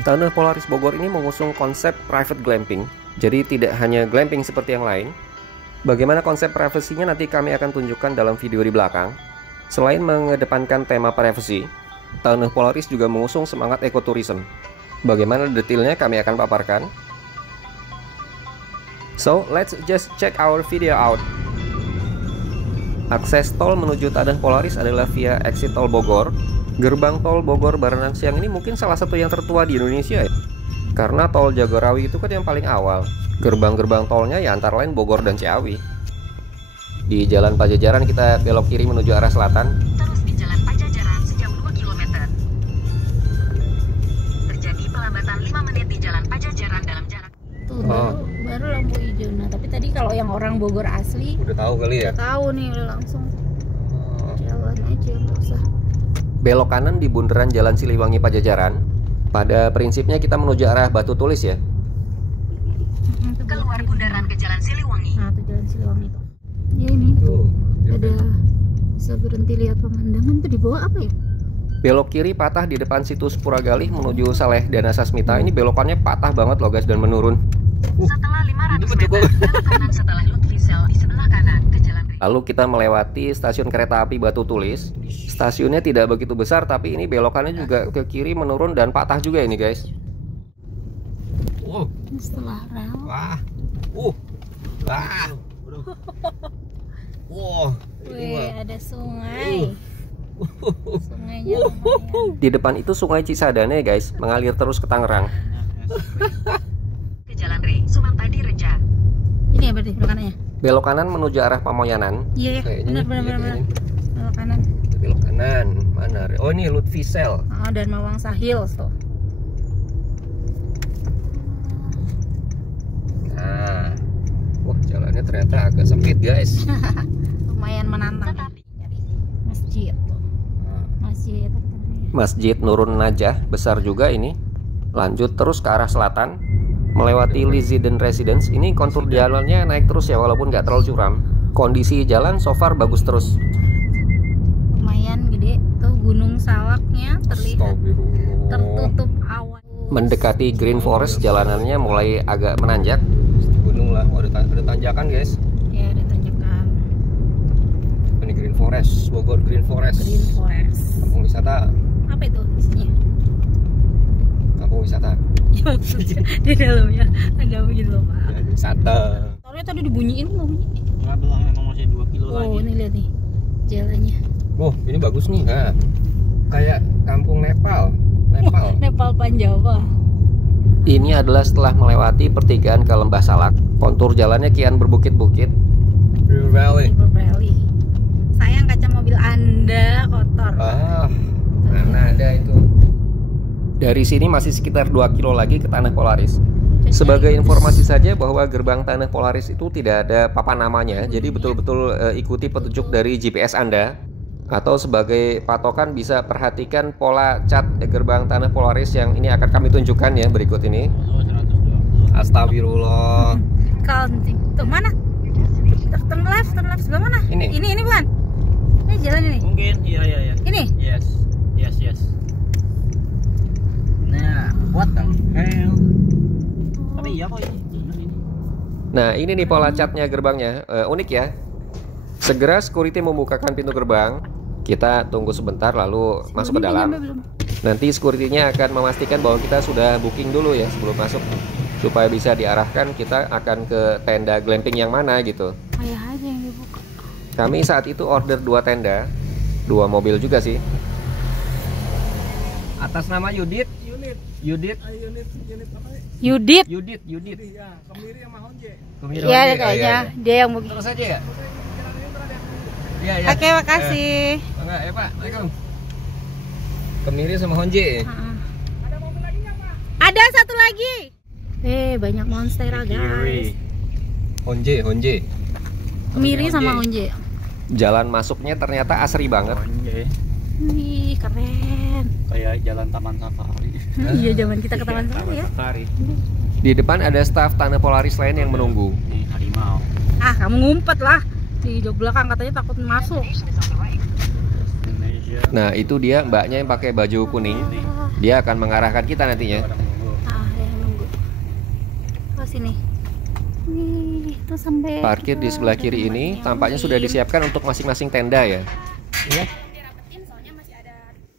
Tanah Polaris Bogor ini mengusung konsep private glamping, jadi tidak hanya glamping seperti yang lain. Bagaimana konsep privasinya nanti kami akan tunjukkan dalam video di belakang. Selain mengedepankan tema privacy, Tanah Polaris juga mengusung semangat ekoturism. Bagaimana detailnya kami akan paparkan. So, let's just check our video out. Akses tol menuju Tanah Polaris adalah via exit tol Bogor. Gerbang tol Bogor Baranang Siang ini mungkin salah satu yang tertua di Indonesia ya. Karena tol Jagorawi itu kan yang paling awal. Gerbang-gerbang tolnya ya antara lain Bogor dan Ciawi. Di Jalan Pajajaran kita belok kiri menuju arah selatan. Terus di Jalan Pajajaran sejauh 2 km. Terjadi pelambatan 5 menit di Jalan Pajajaran dalam jarak. Tuh, baru lampu hijau. Nah, tapi tadi kalau yang orang Bogor asli Udah tahu kali ya? udah tahu nih, udah langsung jalan aja, nggak usah. Belok kanan di bundaran Jalan Siliwangi Pajajaran. Pada prinsipnya kita menuju arah Batu Tulis ya. Keluar bundaran ke Jalan Siliwangi. Nah, tuh Jalan Siliwangi tuh. Ya ini Tuh, ada bisa berhenti lihat pemandangan tuh di bawah apa ya? belok kiri patah di depan situs Puragalih menuju Saleh Dana Sasmita. Ini belokannya patah banget loh guys dan menurun. Setelah 500 meter, belok kanan setelah Lutfisel di sebelah kanan ke Jalan Ring. Lalu kita melewati stasiun kereta api Batu Tulis. Stasiunnya tidak begitu besar, tapi ini belokannya juga ke kiri menurun dan patah juga ini guys. Setelah rel. Wah. Wih, ada sungai. Sungainya lumayan. Di depan itu Sungai Cisadane guys, mengalir terus ke Tangerang. Ke Jalan Ring, Sumampadi Reja. Ini ya berarti belok kanannya? Belok kanan menuju arah Pamoyanan. Iya, Kayaknya benar. iya, Belok kanan. Belok kanan, mana? Oh ini Lutfisel. Oh, dan Mawang Sahil tuh. Nah, wah jalannya ternyata agak sempit guys. Lumayan menantang. Masjid tuh. Masjid. Masjid Nurun Najah besar juga ini. Lanjut terus ke arah selatan, melewati Liziden Residence. Ini kontur jalannya naik terus ya, walaupun nggak terlalu curam. Kondisi jalan so far bagus terus. Lumayan gede tuh, Gunung Salaknya terlihat tertutup awan. Mendekati Green Forest, jalanannya mulai agak menanjak. Gunung lah, ada tanjakan guys. Ya, ada tanjakan. Ini Green Forest, Bogor Green Forest. Green Forest. Kampung wisata. Apa itu isinya? Kampung wisata. Ya, maksudnya di dalamnya ada begitu loh, Pak. Ya, wisata. Soalnya tadi dibunyiin nggak bunyi? Nggak bilang emang masih 2 kilo lagi. Oh, ini lihat nih jalannya. Oh, ini bagus nih, nah. Kayak kampung Nepal. Nepal Panjawa. Ini adalah setelah melewati pertigaan ke Lembah Salak. Kontur jalannya kian berbukit-bukit. River Valley. River Valley. Sayang kaca mobil Anda kotor. Mana ada itu. Dari sini masih sekitar 2 kilo lagi ke Tanah Polaris. Sebagai informasi saja bahwa gerbang Tanah Polaris itu tidak ada papan namanya. Jadi betul-betul ikuti petunjuk dari GPS Anda. Atau sebagai patokan bisa perhatikan pola cat gerbang Tanah Polaris yang ini akan kami tunjukkan ya berikut ini. Astagfirullah. Counting. Tuh mana? Turn left sebelah mana? Ini bukan? Ini jalan ini. Mungkin, iya. Ini? Yes. Nah, what the hell? Tapi iya kok ini. Nah ini nih pola catnya gerbangnya, unik ya. Segera security membukakan pintu gerbang. Kita tunggu sebentar lalu masuk ke dalam. Nanti security-nya akan memastikan bahwa kita sudah booking dulu ya sebelum masuk, supaya bisa diarahkan kita akan ke tenda glamping yang mana gitu. Kayak aja yang dibuka. Kami saat itu order 2 tenda, 2 mobil juga sih. Atas nama Yudit. Yudit. Ya, Kemiri sama Honje. Iya kayaknya dia yang booking. Terus aja ya. Oke, makasih. Enggak ya Pak, Assalamualaikum. Kemiri sama Honje. Ada mobil lagi nggak Pak? Ada satu lagi. Banyak monstera guys. Honje. Kemiri sama Honje. Jalan masuknya ternyata asri banget. Honje. Wih, keren. Kayak jalan Taman Safari. Iya, zaman kita ke Taman Safari ya. Di depan ada staf Tanah Polaris lain yang menunggu. Nih, harimau. Ah, kamu ngumpet lah. Di jok belakang katanya takut masuk. Indonesia. Nah itu dia mbaknya yang pakai baju kuning. Dia akan mengarahkan kita nantinya. sini. Nih, itu sampai Parkir di sebelah kiri ini tampaknya sudah disiapkan untuk masing-masing tenda ya. Iya.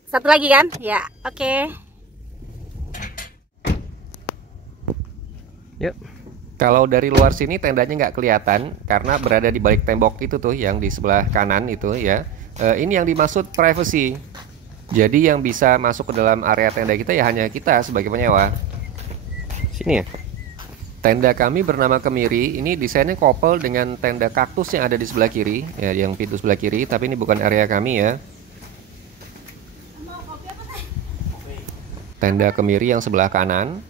Satu lagi kan? Ya, oke. Yuk. Kalau dari luar sini tendanya nggak kelihatan karena berada di balik tembok itu tuh yang di sebelah kanan itu ya. Ini yang dimaksud privacy. Jadi yang bisa masuk ke dalam area tenda kita ya hanya kita sebagai penyewa. Sini ya. Tenda kami bernama Kemiri. Ini desainnya couple dengan tenda kaktus yang ada di sebelah kiri, ya, yang pintu sebelah kiri. Tapi ini bukan area kami ya. Tenda Kemiri yang sebelah kanan.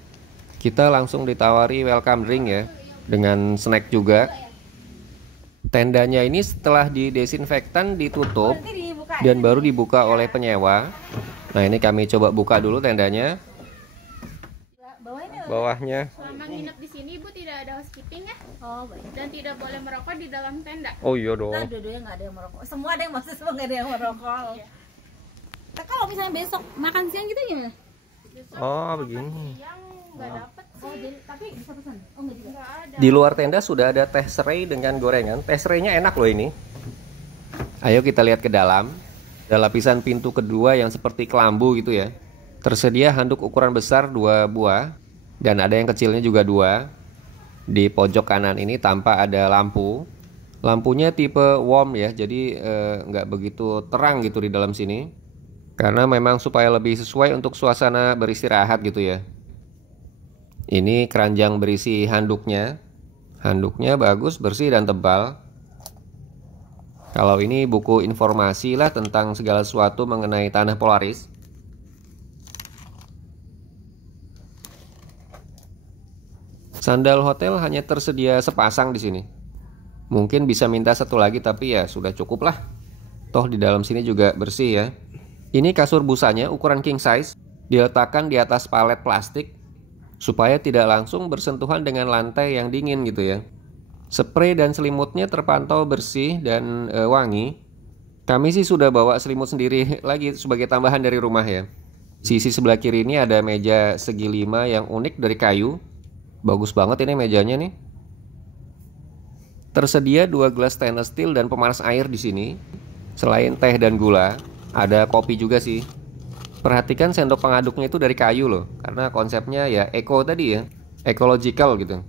Kita langsung ditawari welcome drink ya, dengan snack juga. Tendanya ini setelah didesinfektan ditutup dan baru dibuka oleh penyewa. Nah ini kami coba buka dulu tendanya. Bawahnya. Selama nginep di sini Ibu tidak ada housekeeping ya? Oh, baik. Dan tidak boleh merokok di dalam tenda. Oh iya dong. Nah, dua-duanya nggak ada yang merokok. Semua ada yang masuk, semua nggak ada yang merokok. Iya. Nah, kalau misalnya besok makan siang gitu gimana? Oh begini. Yang nggak dapet sih. Oh, jadi tapi bisa pesan? Oh, nggak juga. Nggak ada. Di luar tenda sudah ada teh serai dengan gorengan. Teh serainya enak loh ini. Ayo kita lihat ke dalam. Ada lapisan pintu kedua yang seperti kelambu gitu ya. Tersedia handuk ukuran besar 2 buah. Dan ada yang kecilnya juga 2. Di pojok kanan ini tanpa ada lampu. Lampunya tipe warm ya. Jadi nggak begitu terang gitu di dalam sini. Karena memang supaya lebih sesuai untuk suasana beristirahat gitu ya. Ini keranjang berisi handuknya. Handuknya bagus, bersih dan tebal. Kalau ini buku informasi lah tentang segala sesuatu mengenai tanah Polaris. Sandal hotel hanya tersedia sepasang di sini. Mungkin bisa minta satu lagi tapi ya sudah cukup lah. Toh di dalam sini juga bersih ya. Ini kasur busanya ukuran king size, diletakkan di atas palet plastik supaya tidak langsung bersentuhan dengan lantai yang dingin gitu ya. Spray dan selimutnya terpantau bersih dan wangi. Kami sih sudah bawa selimut sendiri lagi sebagai tambahan dari rumah ya. Sisi sebelah kiri ini ada meja segi 5 yang unik dari kayu. Bagus banget ini mejanya nih. Tersedia 2 gelas stainless steel dan pemanas air di sini. Selain teh dan gula, ada kopi juga sih. Perhatikan sendok pengaduknya itu dari kayu loh, karena konsepnya ya eco tadi ya, ecological gitu.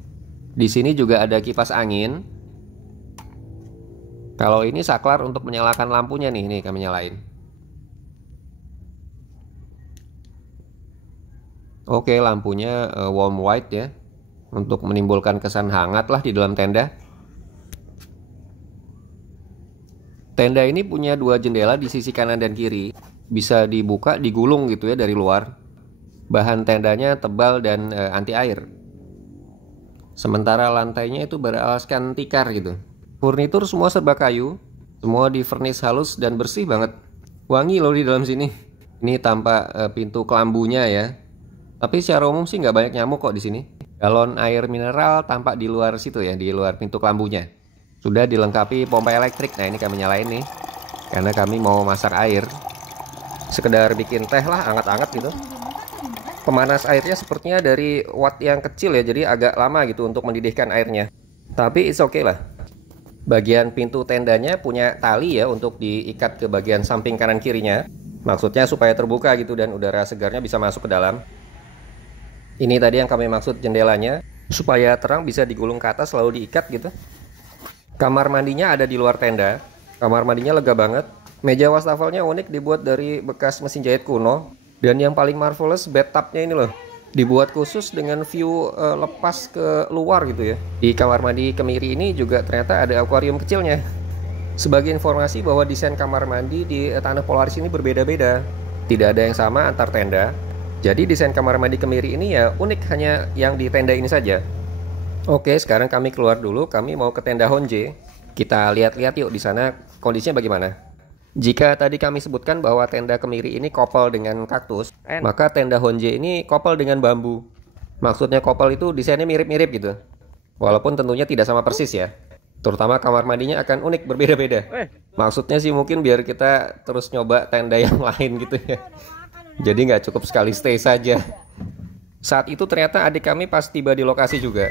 Di sini juga ada kipas angin. Kalau ini saklar untuk menyalakan lampunya nih kami nyalain. Oke, lampunya warm white ya, untuk menimbulkan kesan hangat lah di dalam tenda. Tenda ini punya 2 jendela di sisi kanan dan kiri. Bisa dibuka, digulung gitu ya dari luar. Bahan tendanya tebal dan anti air. Sementara lantainya itu beralaskan tikar gitu. Furnitur semua serba kayu. Semua di furnish halus dan bersih banget. Wangi loh di dalam sini. Ini tanpa pintu kelambunya ya. Tapi secara umum sih nggak banyak nyamuk kok di sini. Galon air mineral tampak di luar situ ya, di luar pintu kelambunya. Sudah dilengkapi pompa elektrik. Nah ini kami nyalain nih, karena kami mau masak air. Sekedar bikin teh lah, anget-anget gitu. Pemanas airnya sepertinya dari watt yang kecil ya, jadi agak lama gitu untuk mendidihkan airnya. Tapi it's okay lah. Bagian pintu tendanya punya tali ya untuk diikat ke bagian samping kanan kirinya. Maksudnya supaya terbuka gitu dan udara segarnya bisa masuk ke dalam. Ini tadi yang kami maksud jendelanya, supaya terang bisa digulung ke atas lalu diikat gitu. Kamar mandinya ada di luar tenda. Kamar mandinya lega banget. Meja wastafelnya unik, dibuat dari bekas mesin jahit kuno. Dan yang paling marvelous, bathtubnya ini loh, dibuat khusus dengan view lepas ke luar gitu ya. Di kamar mandi Kemiri ini juga ternyata ada akuarium kecilnya. Sebagai informasi bahwa desain kamar mandi di tanah Polaris ini berbeda-beda. Tidak ada yang sama antar tenda. Jadi desain kamar mandi Kemiri ini ya unik, hanya yang di tenda ini saja. Oke, sekarang kami keluar dulu. Kami mau ke tenda Honje. Kita lihat-lihat yuk di sana kondisinya bagaimana. Jika tadi kami sebutkan bahwa tenda Kemiri ini couple dengan kaktus, maka tenda Honje ini couple dengan bambu. Maksudnya couple itu desainnya mirip-mirip gitu. Walaupun tentunya tidak sama persis ya. Terutama kamar mandinya akan unik, berbeda-beda. Maksudnya sih mungkin biar kita terus nyoba tenda yang lain gitu ya. Jadi nggak cukup sekali stay saja. Saat itu ternyata adik kami pas tiba di lokasi juga.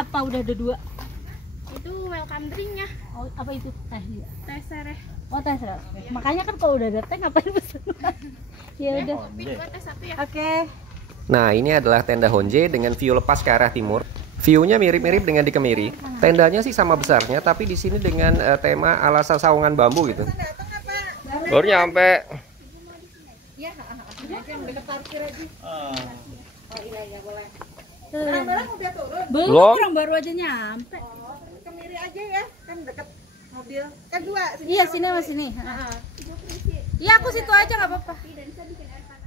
apa udah ada 2? Itu welcome drinknya. Oh, apa itu? Teh juga. Teh sereh. Oh, teh sereh. Makanya kan kalau udah ada teh ngapain pesen? Ya udah. Kopi 2 teh 1 ya. Oke. Nah, ini adalah tenda Honje dengan view lepas ke arah timur. View-nya mirip-mirip dengan di Kemiri. Tendanya sih sama besarnya, tapi di sini dengan tema ala sasaungan bambu gitu. Baru nyampe. Belum, orang baru aja nyampe. Kemiri aja ya, kan deket mobil. Kan 2. Iya, sini sama sini. Iya, aku situ aja nggak apa-apa.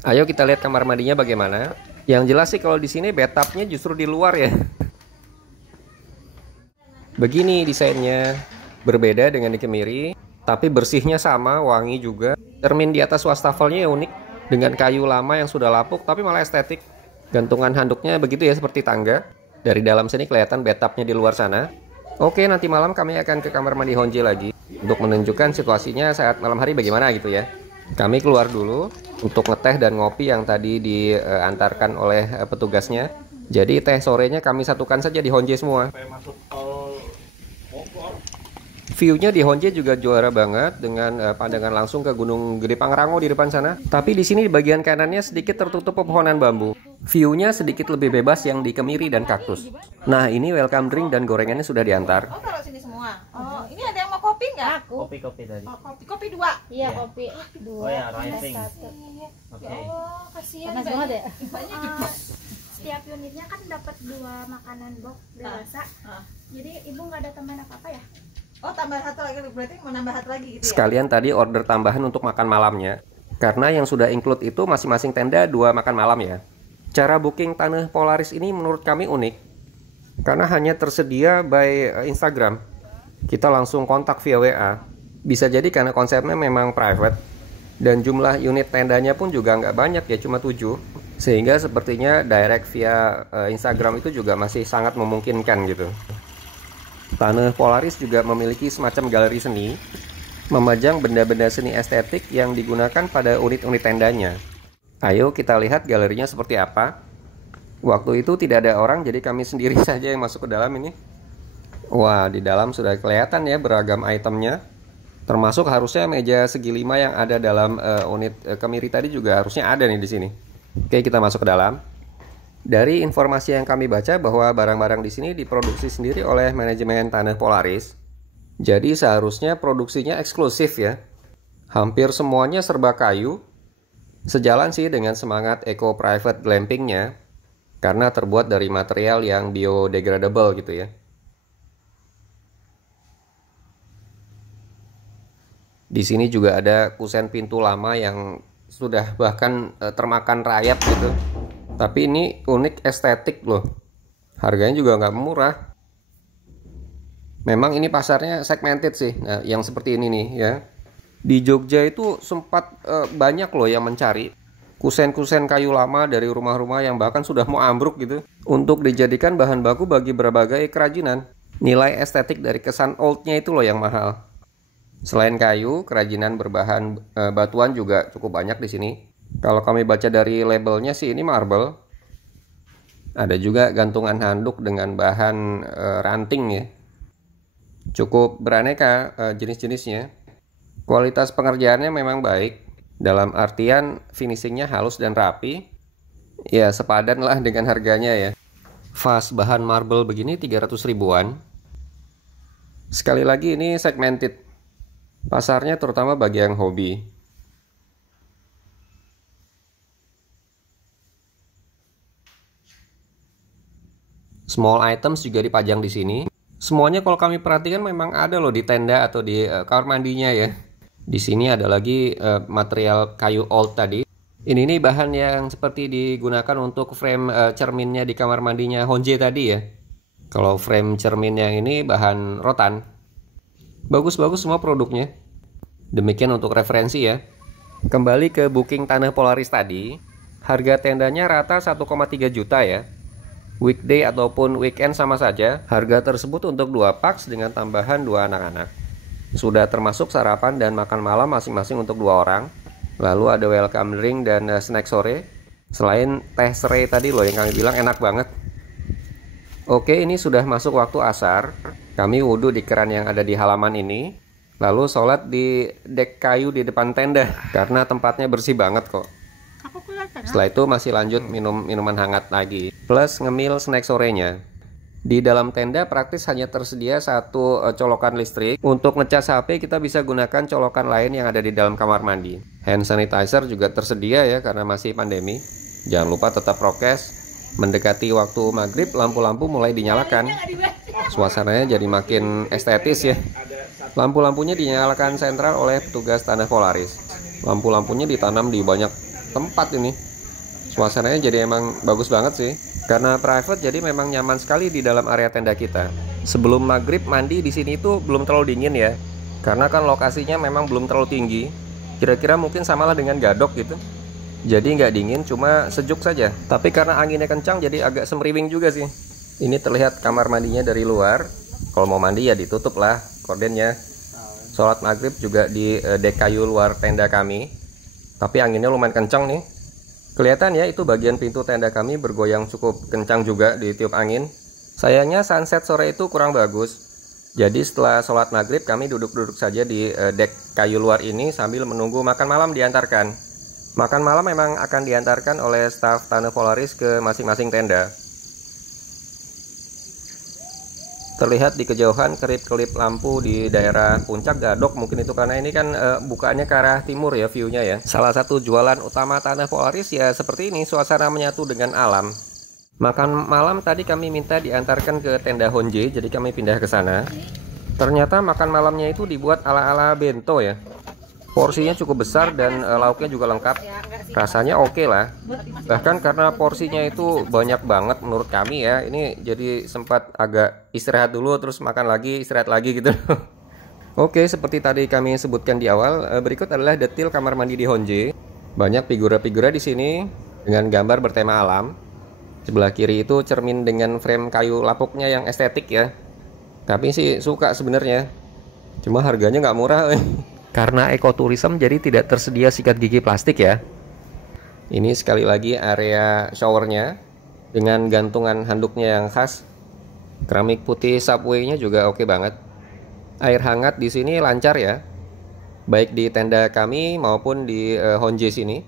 Ayo kita lihat kamar mandinya bagaimana. Yang jelas sih kalau di sini bathtubnya justru di luar ya. Begini desainnya, berbeda dengan di Kemiri, tapi bersihnya sama, wangi juga. Cermin di atas wastafelnya unik, dengan kayu lama yang sudah lapuk, tapi malah estetik. Gantungan handuknya begitu ya, seperti tangga. Dari dalam sini kelihatan bathtubnya di luar sana. Oke, nanti malam kami akan ke kamar mandi Honje lagi, untuk menunjukkan situasinya saat malam hari bagaimana gitu ya. Kami keluar dulu untuk ngeteh dan ngopi yang tadi diantarkan oleh petugasnya. Jadi teh sorenya kami satukan saja di Honje semua. View-nya di Honje juga juara banget dengan pandangan langsung ke Gunung Gede Pangrango di depan sana. Tapi di sini di bagian kanannya sedikit tertutup pepohonan bambu. View-nya sedikit lebih bebas yang di Kemiri dan kaktus. Nah, ini welcome drink dan gorengannya sudah diantar. Oh, taruh sini semua. Oh, ini ada yang mau kopi nggak? Kopi tadi. Oh, kopi 2. Iya, kopi 2. Oh ya, rising. Oke. Oh, kasihan Panas banget ya? Setiap unitnya kan dapat 2 makanan box dewasa. Jadi ibu nggak ada tambahan apa-apa ya? Oh, tambah 1 lagi, berarti mau nambah 1 lagi gitu ya? Sekalian tadi order tambahan untuk makan malamnya. Karena yang sudah include itu masing-masing tenda 2 makan malam ya. Cara booking Taneuh Polaris ini menurut kami unik. Karena hanya tersedia by Instagram. Kita langsung kontak via WA. Bisa jadi karena konsepnya memang private. Dan jumlah unit tendanya pun juga nggak banyak ya, cuma 7. Sehingga sepertinya direct via Instagram itu juga masih sangat memungkinkan gitu. Taneuh Polaris juga memiliki semacam galeri seni, memajang benda-benda seni estetik yang digunakan pada unit-unit tendanya. Ayo kita lihat galerinya seperti apa. Waktu itu tidak ada orang, jadi kami sendiri saja yang masuk ke dalam ini. Wah, di dalam sudah kelihatan ya beragam itemnya. Termasuk harusnya meja segi 5 yang ada dalam unit Kemiri tadi juga harusnya ada nih di sini. Oke, kita masuk ke dalam. Dari informasi yang kami baca bahwa barang-barang di sini diproduksi sendiri oleh manajemen Taneuh Polaris. Jadi seharusnya produksinya eksklusif ya. Hampir semuanya serba kayu. Sejalan sih dengan semangat eco private glampingnya. Karena terbuat dari material yang biodegradable gitu ya. Di sini juga ada kusen pintu lama yang sudah bahkan termakan rayap gitu. Tapi ini unik estetik loh. Harganya juga nggak murah. Memang ini pasarnya segmented sih. Nah, yang seperti ini nih ya. Di Jogja itu sempat banyak loh yang mencari kusen-kusen kayu lama dari rumah-rumah yang bahkan sudah mau ambruk gitu. Untuk dijadikan bahan baku bagi berbagai kerajinan. Nilai estetik dari kesan oldnya itu loh yang mahal. Selain kayu, kerajinan berbahan batuan juga cukup banyak di sini. Kalau kami baca dari labelnya sih ini marble. Ada juga gantungan handuk dengan bahan ranting ya. Cukup beraneka jenis-jenisnya. Kualitas pengerjaannya memang baik. Dalam artian finishingnya halus dan rapi. Ya sepadan lah dengan harganya ya. Vas bahan marble begini 300 ribuan. Sekali lagi ini segmented. Pasarnya terutama bagi yang hobi. Small items juga dipajang di sini. Semuanya kalau kami perhatikan memang ada loh di tenda atau di kamar mandinya ya. Di sini ada lagi material kayu old tadi. Ini nih bahan yang seperti digunakan untuk frame cerminnya di kamar mandinya Honje tadi ya. Kalau frame cermin yang ini bahan rotan. Bagus-bagus semua produknya. Demikian untuk referensi ya. Kembali ke booking Taneuh Polaris tadi. Harga tendanya rata 1,3 juta ya. Weekday ataupun weekend sama saja. Harga tersebut untuk 2 pax dengan tambahan 2 anak-anak. Sudah termasuk sarapan dan makan malam masing-masing untuk 2 orang. Lalu ada welcome drink dan snack sore. Selain teh serai tadi loh yang kami bilang enak banget. Oke, ini sudah masuk waktu asar. Kami wudhu di keran yang ada di halaman ini. Lalu sholat di dek kayu di depan tenda. Karena tempatnya bersih banget kok. Setelah itu masih lanjut minum minuman hangat lagi. Plus ngemil snack sorenya. Di dalam tenda praktis hanya tersedia satu colokan listrik. Untuk ngecas HP kita bisa gunakan colokan lain yang ada di dalam kamar mandi. Hand sanitizer juga tersedia ya karena masih pandemi. Jangan lupa tetap prokes. Mendekati waktu maghrib, lampu-lampu mulai dinyalakan. Suasananya jadi makin estetis ya. Lampu-lampunya dinyalakan sentral oleh petugas Tanah Polaris. Lampu-lampunya ditanam di banyak tempat ini. Suasananya jadi emang bagus banget sih. Karena private jadi memang nyaman sekali di dalam area tenda kita. Sebelum maghrib mandi di sini tuh belum terlalu dingin ya. Karena kan lokasinya memang belum terlalu tinggi. Kira-kira mungkin samalah dengan Gadok gitu. Jadi nggak dingin, cuma sejuk saja. Tapi karena anginnya kencang jadi agak semriwing juga sih. Ini terlihat kamar mandinya dari luar. Kalau mau mandi ya ditutup lah kordennya. Sholat maghrib juga di dek kayu luar tenda kami. Tapi anginnya lumayan kencang nih. Kelihatan ya itu bagian pintu tenda kami bergoyang cukup kencang juga di tiup angin. Sayangnya sunset sore itu kurang bagus. Jadi setelah sholat maghrib kami duduk-duduk saja di dek kayu luar ini sambil menunggu makan malam diantarkan. Makan malam memang akan diantarkan oleh staf Tanah Polaris ke masing-masing tenda. Terlihat di kejauhan kerip-kerip lampu di daerah puncak Gadok, mungkin itu karena ini kan bukaannya ke arah timur ya view-nya ya. Salah satu jualan utama Tanah Polaris ya seperti ini, suasana menyatu dengan alam. Makan malam tadi kami minta diantarkan ke tenda Honje, jadi kami pindah ke sana. Ternyata makan malamnya itu dibuat ala-ala bento ya. Porsinya cukup besar dan lauknya juga lengkap. Rasanya oke lah. Bahkan karena porsinya itu banyak banget menurut kami ya. Ini jadi sempat agak istirahat dulu terus makan lagi, istirahat lagi gitu. Oke, seperti tadi kami sebutkan di awal, berikut adalah detail kamar mandi di Honje. Banyak figura-figura di sini dengan gambar bertema alam. Sebelah kiri itu cermin dengan frame kayu lapuknya yang estetik ya. Kami sih suka sebenarnya. Cuma harganya nggak murah. Karena ekoturism jadi tidak tersedia sikat gigi plastik ya. Ini sekali lagi area showernya dengan gantungan handuknya yang khas. Keramik putih subway-nya juga oke banget. Air hangat di sini lancar ya. Baik di tenda kami maupun di Honje sini.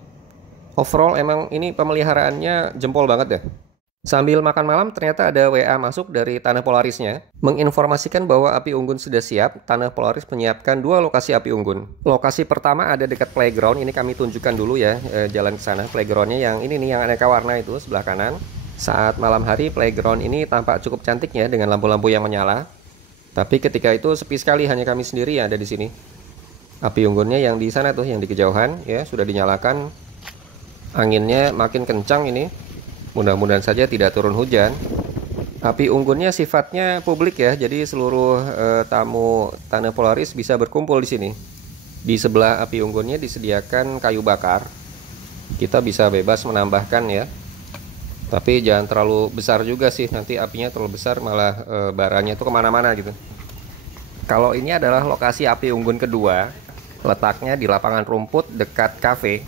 Overall emang ini pemeliharaannya jempol banget ya. Sambil makan malam ternyata ada WA masuk dari Tanah Polarisnya menginformasikan bahwa api unggun sudah siap. Tanah Polaris menyiapkan 2 lokasi api unggun. Lokasi pertama ada dekat playground, ini kami tunjukkan dulu ya jalan ke sana. Playgroundnya yang ini nih yang aneka warna itu sebelah kanan. Saat malam hari playground ini tampak cukup cantiknya dengan lampu-lampu yang menyala. Tapi ketika itu sepi sekali, hanya kami sendiri yang ada di sini. Api unggunnya yang di sana tuh yang di kejauhan ya sudah dinyalakan. Anginnya makin kencang ini. Mudah-mudahan saja tidak turun hujan. Api unggunnya sifatnya publik ya, jadi seluruh tamu Tanah Polaris bisa berkumpul di sini. Di sebelah api unggunnya disediakan kayu bakar. Kita bisa bebas menambahkan ya. Tapi jangan terlalu besar juga sih, nanti apinya terlalu besar malah baranya itu kemana-mana gitu. Kalau ini adalah lokasi api unggun kedua, letaknya di lapangan rumput dekat kafe.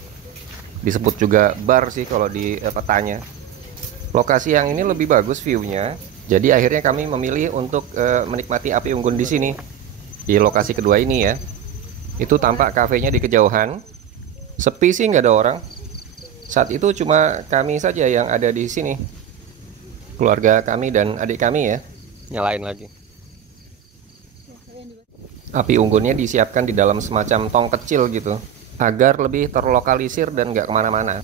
Disebut juga bar sih kalau di petanya. Lokasi yang ini lebih bagus view-nya. Jadi akhirnya kami memilih untuk menikmati api unggun di sini. Di lokasi kedua ini ya. Itu tampak kafenya di kejauhan. Sepi sih, nggak ada orang. Saat itu cuma kami saja yang ada di sini. Keluarga kami dan adik kami ya. Nyalain lagi. Api unggunnya disiapkan di dalam semacam tong kecil gitu. Agar lebih terlokalisir dan nggak kemana-mana.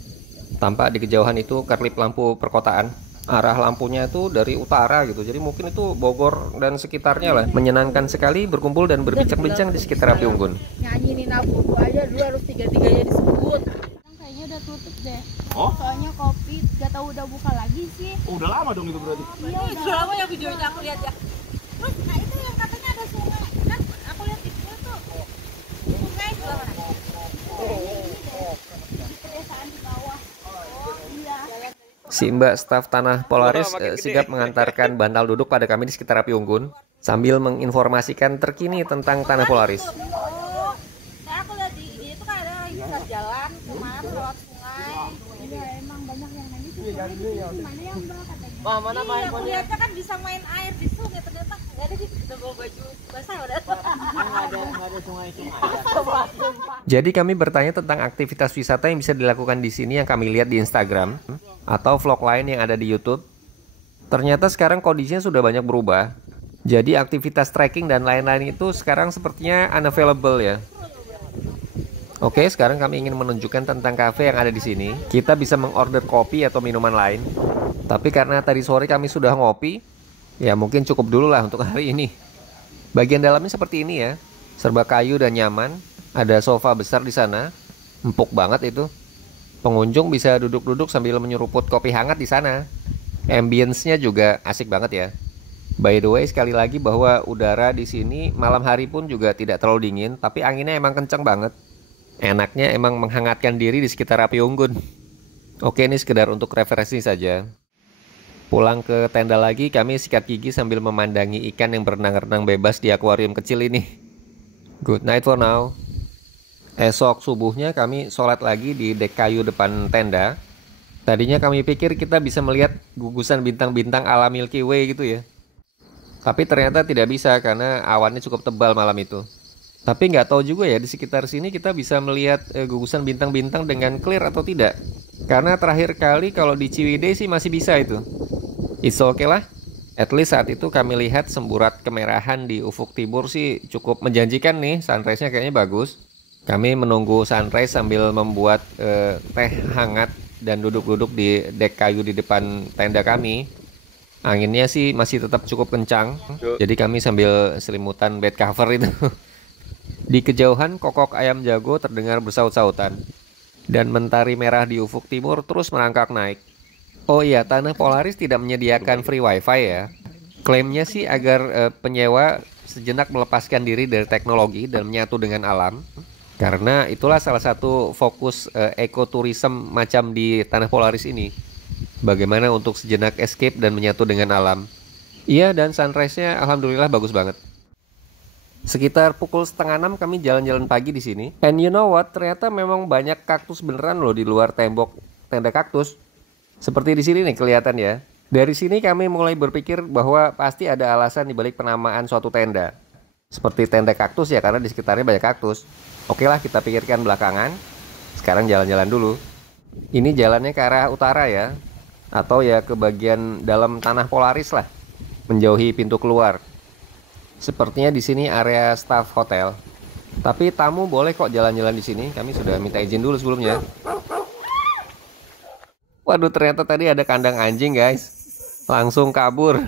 Tampak di kejauhan itu kerlip lampu perkotaan. Arah lampunya itu dari utara gitu. Jadi mungkin itu Bogor dan sekitarnya lah. Menyenangkan sekali berkumpul dan berbincang-bincang di sekitar api unggun. Nyanyiin lagu aja dulu harus 3-3-nya disebut. Kayaknya udah tutup deh. Oh? Soalnya kopi gak tahu udah buka lagi sih. Oh, udah lama dong itu berarti. Iya, Udah lama ya videonya aku lihat ya. Terus nah itu yang katanya ada sungai. Kan aku lihat di video tuh. Sungai sebelah mana? di pedesaan di bawah. Oh iya. Si Mbak staf Tanah Polaris sigap mengantarkan bantal duduk pada kami di sekitar api unggun sambil menginformasikan terkini tentang Tanah Polaris. Oh, nah aku lihat di ini tuh kan ada lagi pusat jalan kemana lewat sungai. Iya emang banyak yang nanya sih. Mana yang berapa katanya? Wah, mana Iya, main aku poni? lihatnya kan bisa main air di sungai, ternyata nggak ada, udah bawa baju basah udah. Nggak ada sungai-sungai. Jadi kami bertanya tentang aktivitas wisata yang bisa dilakukan di sini yang kami lihat di Instagram atau vlog lain yang ada di YouTube. Ternyata sekarang kondisinya sudah banyak berubah. Jadi aktivitas trekking dan lain-lain itu sekarang sepertinya unavailable ya. Oke, sekarang kami ingin menunjukkan tentang kafe yang ada di sini. Kita bisa mengorder kopi atau minuman lain. Tapi karena tadi sore kami sudah ngopi, ya mungkin cukup dulu lah untuk hari ini. Bagian dalamnya seperti ini ya, serba kayu dan nyaman. Ada sofa besar di sana, empuk banget itu. Pengunjung bisa duduk-duduk sambil menyeruput kopi hangat di sana. Ambience-nya juga asik banget ya. By the way, sekali lagi bahwa udara di sini malam hari pun juga tidak terlalu dingin, tapi anginnya emang kencang banget. Enaknya emang menghangatkan diri di sekitar api unggun. Oke, ini sekedar untuk referensi saja. Pulang ke tenda lagi, kami sikat gigi sambil memandangi ikan yang berenang-renang bebas di akuarium kecil ini. Good night for now. Esok subuhnya kami sholat lagi di dek kayu depan tenda. Tadinya kami pikir kita bisa melihat gugusan bintang-bintang ala Milky Way gitu ya. Tapi ternyata tidak bisa karena awannya cukup tebal malam itu. Tapi nggak tahu juga ya di sekitar sini kita bisa melihat gugusan bintang-bintang dengan clear atau tidak. Karena terakhir kali kalau di Ciwidey sih masih bisa itu. It's okay lah. At least saat itu kami lihat semburat kemerahan di ufuk timur sih cukup menjanjikan nih. Sunrise-nya kayaknya bagus. Kami menunggu sunrise sambil membuat teh hangat dan duduk-duduk di dek kayu di depan tenda kami. Anginnya sih masih tetap cukup kencang. Jadi kami sambil selimutan bed cover itu. Di kejauhan kokok ayam jago terdengar bersaut-sautan. Dan mentari merah di ufuk timur terus merangkak naik. Oh iya, Tanah Polaris tidak menyediakan free wifi ya. Klaimnya sih agar penyewa sejenak melepaskan diri dari teknologi dan menyatu dengan alam. Karena itulah salah satu fokus ekoturism macam di Tanah Polaris ini. Bagaimana untuk sejenak escape dan menyatu dengan alam. Iya, dan sunrise-nya alhamdulillah bagus banget. Sekitar pukul 5:30 kami jalan-jalan pagi di sini. And you know what? Ternyata memang banyak kaktus beneran loh di luar tembok tenda kaktus. Seperti di sini nih kelihatan ya. Dari sini kami mulai berpikir bahwa pasti ada alasan dibalik penamaan suatu tenda. Seperti tenda kaktus ya, karena di sekitarnya banyak kaktus. Oke lah, kita pikirkan belakangan. Sekarang jalan-jalan dulu. Ini jalannya ke arah utara ya. Atau ya ke bagian dalam Tanah Polaris lah, menjauhi pintu keluar. Sepertinya di sini area staff hotel. Tapi tamu boleh kok jalan-jalan di sini. Kami sudah minta izin dulu sebelumnya. Waduh, ternyata tadi ada kandang anjing guys. Langsung kabur.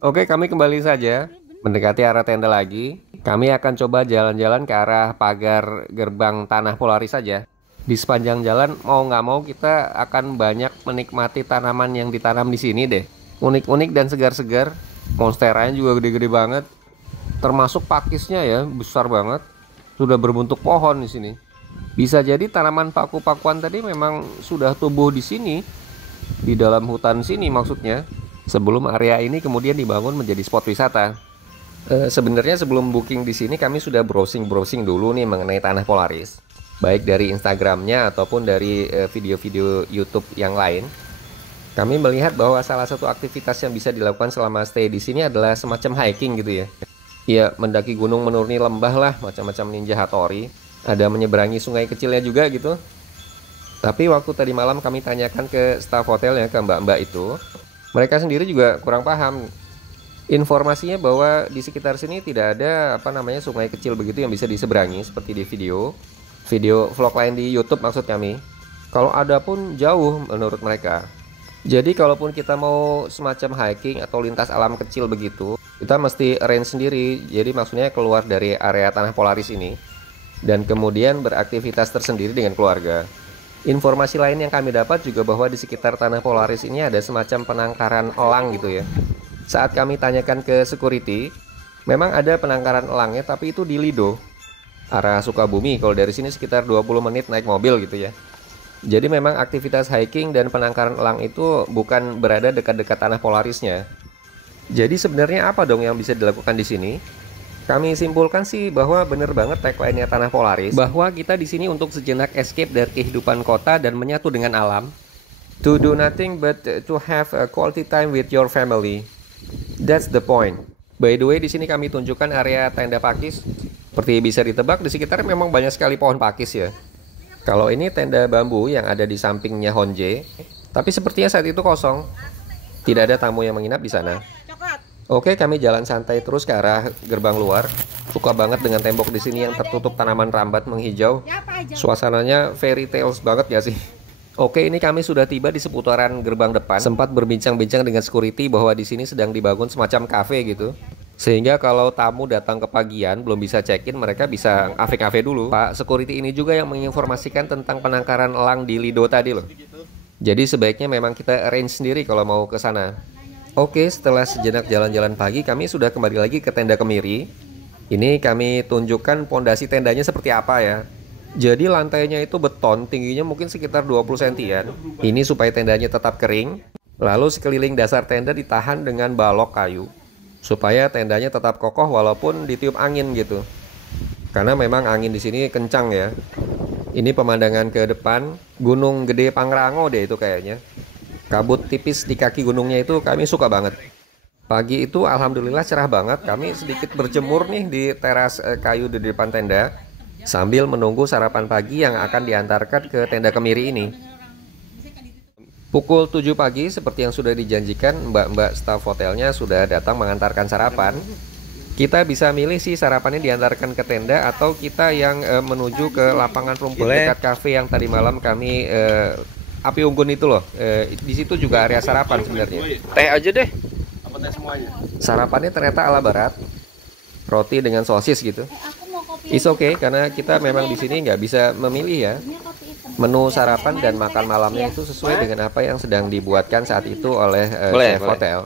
Oke, kami kembali saja. Mendekati arah tenda lagi. Kami akan coba jalan-jalan ke arah pagar gerbang Tanah Polaris saja. Di sepanjang jalan mau nggak mau kita akan banyak menikmati tanaman yang ditanam di sini deh. Unik-unik dan segar-segar. Monsteranya juga gede-gede banget. Termasuk pakisnya ya, besar banget. Sudah berbentuk pohon di sini. Bisa jadi tanaman paku-pakuan tadi memang sudah tumbuh di sini, di dalam hutan sini maksudnya. Sebelum area ini kemudian dibangun menjadi spot wisata. Sebenarnya sebelum booking di sini kami sudah browsing dulu nih mengenai Tanah Polaris. Baik dari Instagramnya ataupun dari video-video YouTube yang lain. Kami melihat bahwa salah satu aktivitas yang bisa dilakukan selama stay di sini adalah semacam hiking gitu ya. Ya, mendaki gunung, menuruni lembah lah, macam-macam Ninja Hattori. Ada menyeberangi sungai kecilnya juga gitu. Tapi waktu tadi malam kami tanyakan ke staf hotel ya, ke mbak-mbak itu, mereka sendiri juga kurang paham. Informasinya bahwa di sekitar sini tidak ada sungai kecil begitu yang bisa diseberangi seperti di video vlog lain di YouTube maksud kami. Kalau ada pun jauh menurut mereka. Jadi kalaupun kita mau semacam hiking atau lintas alam kecil begitu, kita mesti arrange sendiri. Jadi maksudnya keluar dari area Tanah Polaris ini dan kemudian beraktivitas tersendiri dengan keluarga. Informasi lain yang kami dapat juga bahwa di sekitar Tanah Polaris ini ada semacam penangkaran elang gitu ya. Saat kami tanyakan ke security, memang ada penangkaran elangnya tapi itu di Lido, arah Sukabumi. Kalau dari sini sekitar 20 menit naik mobil gitu ya. Jadi memang aktivitas hiking dan penangkaran elang itu bukan berada dekat-dekat Tanah Polarisnya. Jadi sebenarnya apa dong yang bisa dilakukan di sini? Kami simpulkan sih bahwa bener banget tagline-nya Tanah Polaris, bahwa kita di sini untuk sejenak escape dari kehidupan kota dan menyatu dengan alam. To do nothing but to have a quality time with your family. That's the point. By the way, di sini kami tunjukkan area tenda pakis. Seperti bisa ditebak, di sekitar memang banyak sekali pohon pakis ya. Kalau ini tenda bambu yang ada di sampingnya Honje, tapi sepertinya saat itu kosong. Tidak ada tamu yang menginap di sana. Oke, kami jalan santai terus ke arah gerbang luar. Suka banget dengan tembok di sini yang tertutup tanaman rambat menghijau. Suasananya fairy tales banget ya sih. Oke, ini kami sudah tiba di seputaran gerbang depan. Sempat berbincang-bincang dengan security bahwa di sini sedang dibangun semacam cafe gitu. Sehingga kalau tamu datang ke pagian belum bisa check-in, mereka bisa cafe-cafe dulu. Pak security ini juga yang menginformasikan tentang penangkaran elang di Lido tadi loh. Jadi sebaiknya memang kita arrange sendiri kalau mau ke sana. Oke, setelah sejenak jalan-jalan pagi, kami sudah kembali lagi ke tenda Kemiri. Ini kami tunjukkan pondasi tendanya seperti apa ya. Jadi lantainya itu beton, tingginya mungkin sekitar 20 cm-an. Ini supaya tendanya tetap kering. Lalu sekeliling dasar tenda ditahan dengan balok kayu, supaya tendanya tetap kokoh walaupun ditiup angin gitu. Karena memang angin di sini kencang ya. Ini pemandangan ke depan, Gunung Gede Pangrango deh itu kayaknya. Kabut tipis di kaki gunungnya itu kami suka banget. Pagi itu alhamdulillah cerah banget. Kami sedikit berjemur nih di teras kayu di depan tenda, sambil menunggu sarapan pagi yang akan diantarkan ke tenda Kemiri ini. Pukul 7 pagi seperti yang sudah dijanjikan, mbak-mbak staf hotelnya sudah datang mengantarkan sarapan. Kita bisa milih sih sarapannya diantarkan ke tenda atau kita yang menuju ke lapangan rumput dekat kafe yang tadi malam kami api unggun itu loh. Di situ juga area sarapan sebenarnya. Teh aja deh. Apa teh semuanya? Sarapannya ternyata ala barat, roti dengan sosis gitu. It's okay karena kita memang di sini nggak bisa memilih ya. Menu sarapan dan makan malamnya itu sesuai dengan apa yang sedang dibuatkan saat itu oleh chef hotel.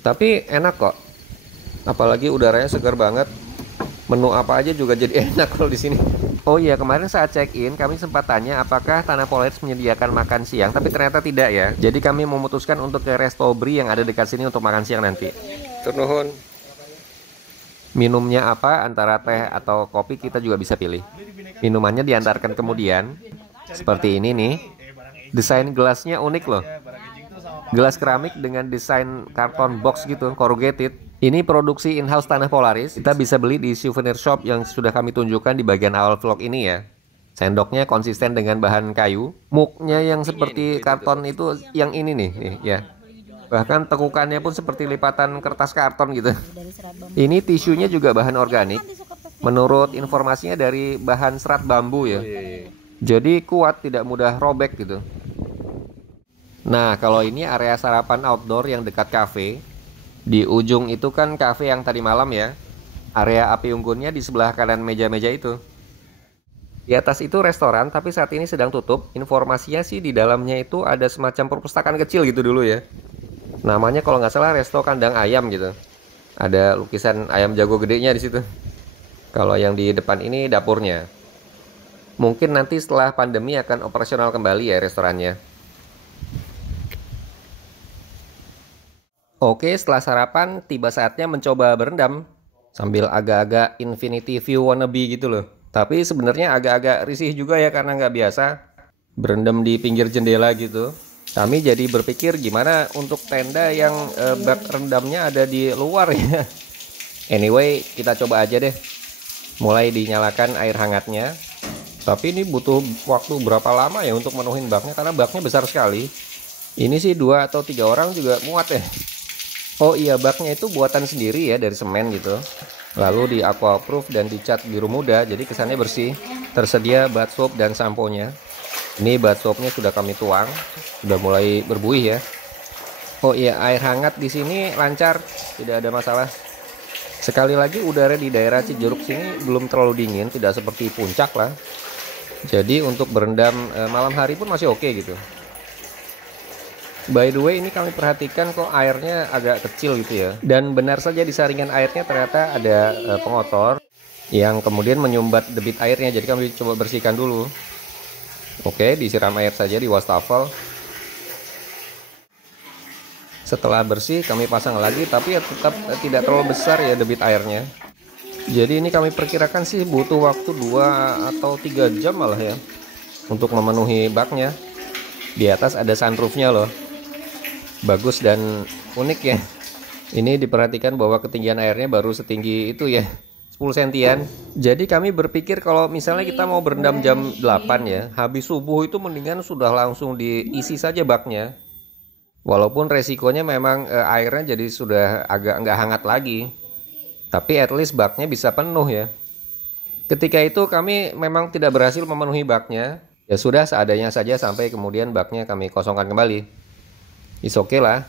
Tapi enak kok. Apalagi udaranya segar banget. Menu apa aja juga jadi enak kalau di sini. Oh iya, kemarin saat check-in kami sempat tanya apakah Tanah Polaris menyediakan makan siang, tapi ternyata tidak ya. Jadi kami memutuskan untuk ke Resto Bri yang ada dekat sini untuk makan siang nanti. Turnuhun. Minumnya apa, antara teh atau kopi kita juga bisa pilih. Minumannya diantarkan kemudian. Seperti ini nih. Desain gelasnya unik loh. Gelas keramik dengan desain karton box gitu, corrugated. Ini produksi in-house Tanah Polaris. Kita bisa beli di souvenir shop yang sudah kami tunjukkan di bagian awal vlog ini ya. Sendoknya konsisten dengan bahan kayu. Muknya yang seperti karton itu yang ini nih ya. Bahkan tekukannya pun seperti lipatan kertas karton gitu. Ini tisunya juga bahan organik. Menurut informasinya dari bahan serat bambu ya. Jadi kuat, tidak mudah robek gitu. Nah, kalau ini area sarapan outdoor yang dekat kafe. Di ujung itu kan kafe yang tadi malam ya. Area api unggunnya di sebelah kanan meja-meja itu. Di atas itu restoran, tapi saat ini sedang tutup. Informasinya sih di dalamnya itu ada semacam perpustakaan kecil gitu dulu ya. Namanya kalau nggak salah Resto Kandang Ayam gitu. Ada lukisan ayam jago gedenya di situ. Kalau yang di depan ini dapurnya. Mungkin nanti setelah pandemi akan operasional kembali ya restorannya. Oke, setelah sarapan tiba saatnya mencoba berendam. Sambil agak-agak infinity view wannabe gitu loh. Tapi sebenarnya agak-agak risih juga ya karena nggak biasa berendam di pinggir jendela gitu. Kami jadi berpikir gimana untuk tenda yang bak rendamnya ada di luar ya. Anyway, kita coba aja deh. Mulai dinyalakan air hangatnya. Tapi ini butuh waktu berapa lama ya untuk menuhin baknya karena baknya besar sekali. Ini sih 2 atau 3 orang juga muat ya. Oh iya, baknya itu buatan sendiri ya dari semen gitu. Lalu di aquaproof dan dicat biru muda, jadi kesannya bersih. Tersedia bath soap dan sampo-nya. Ini bath soapnya sudah kami tuang, sudah mulai berbuih ya. Oh iya, air hangat di sini lancar, tidak ada masalah. Sekali lagi udara di daerah Cijeruk sini belum terlalu dingin, tidak seperti puncak lah. Jadi untuk berendam malam hari pun masih oke gitu. By the way, ini kami perhatikan kok airnya agak kecil gitu ya. Dan benar saja di saringan airnya ternyata ada pengotor yang kemudian menyumbat debit airnya. Jadi kami coba bersihkan dulu. Oke, disiram air saja di wastafel. Setelah bersih kami pasang lagi, tapi ya tetap tidak terlalu besar ya debit airnya. Jadi ini kami perkirakan sih butuh waktu 2 atau 3 jam malah ya untuk memenuhi baknya. Di atas ada sunroofnya loh. Bagus dan unik ya. Ini diperhatikan bahwa ketinggian airnya baru setinggi itu ya, 10 sentian. Jadi kami berpikir kalau misalnya kita mau berendam jam 8 ya, habis subuh itu mendingan sudah langsung diisi saja baknya. Walaupun resikonya memang airnya jadi sudah agak nggak hangat lagi. Tapi at least baknya bisa penuh ya. Ketika itu kami memang tidak berhasil memenuhi baknya. Ya sudah seadanya saja sampai kemudian baknya kami kosongkan kembali. It's okay lah.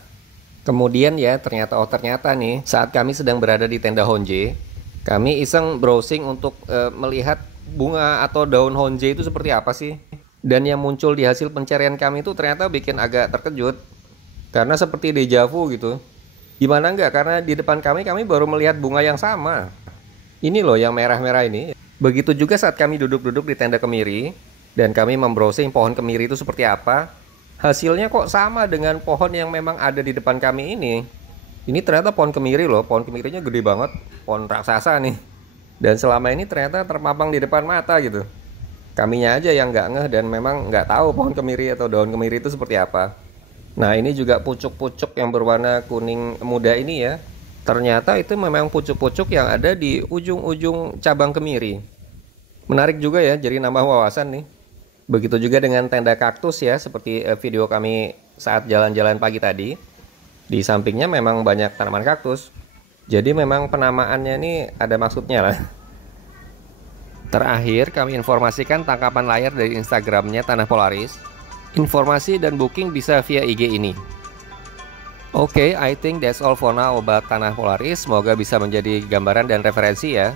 Kemudian ya ternyata nih saat kami sedang berada di tenda Honje, kami iseng browsing untuk melihat bunga atau daun Honje itu seperti apa sih. Dan yang muncul di hasil pencarian kami itu ternyata bikin agak terkejut. Karena seperti deja vu gitu. Gimana enggak, karena di depan kami baru melihat bunga yang sama. Ini loh yang merah-merah ini. Begitu juga saat kami duduk-duduk di tenda kemiri dan kami membrowsing pohon kemiri itu seperti apa. Hasilnya kok sama dengan pohon yang memang ada di depan kami ini. Ini ternyata pohon kemiri loh, pohon kemirinya gede banget, pohon raksasa nih. Dan selama ini ternyata terpampang di depan mata gitu. Kaminya aja yang nggak ngeh dan memang nggak tahu pohon kemiri atau daun kemiri itu seperti apa. Nah ini juga pucuk-pucuk yang berwarna kuning muda ini ya. Ternyata itu memang pucuk-pucuk yang ada di ujung-ujung cabang kemiri. Menarik juga ya, jadi nambah wawasan nih. Begitu juga dengan tenda kaktus ya, seperti video kami saat jalan-jalan pagi tadi. Di sampingnya memang banyak tanaman kaktus. Jadi memang penamaannya ini ada maksudnya lah. Terakhir kami informasikan tangkapan layar dari Instagramnya Tanah Polaris. Informasi dan booking bisa via IG ini. Oke, I think that's all for now about Tanah Polaris. Semoga bisa menjadi gambaran dan referensi ya.